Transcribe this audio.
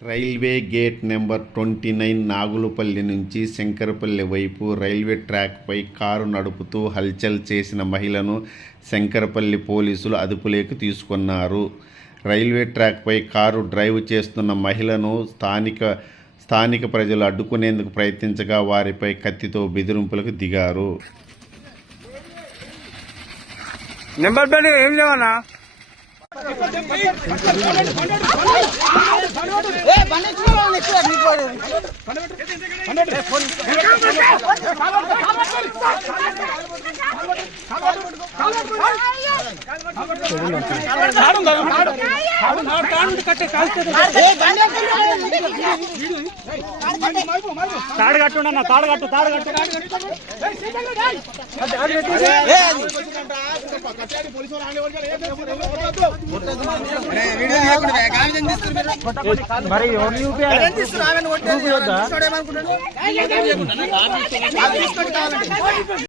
Railway gate number 29 Nagulapalli నుంచి శంకరపల్లి వైపు railway ట్రాక్పై car నడుపుతూ హల్చల్ చేసిన మహిళను శంకరపల్లి పోలీసులు అదుపులోకి తీసుకున్నారు. రైల్వే ట్రాక్పై కారు డ్రైవ్ చేస్తున్న మహిళను స్థానిక ప్రజలు అడ్డుకునేందుకు ప్రయత్నించగా వారిపై కత్తితో బెదిరింపులకు దిగారు. నెంబర్ ప్లేట్ ఏం లేవన్నా? తాడు కట్టుండన్నా, తాడు కట్టు. మరి ఎవరిని చూపించాలి?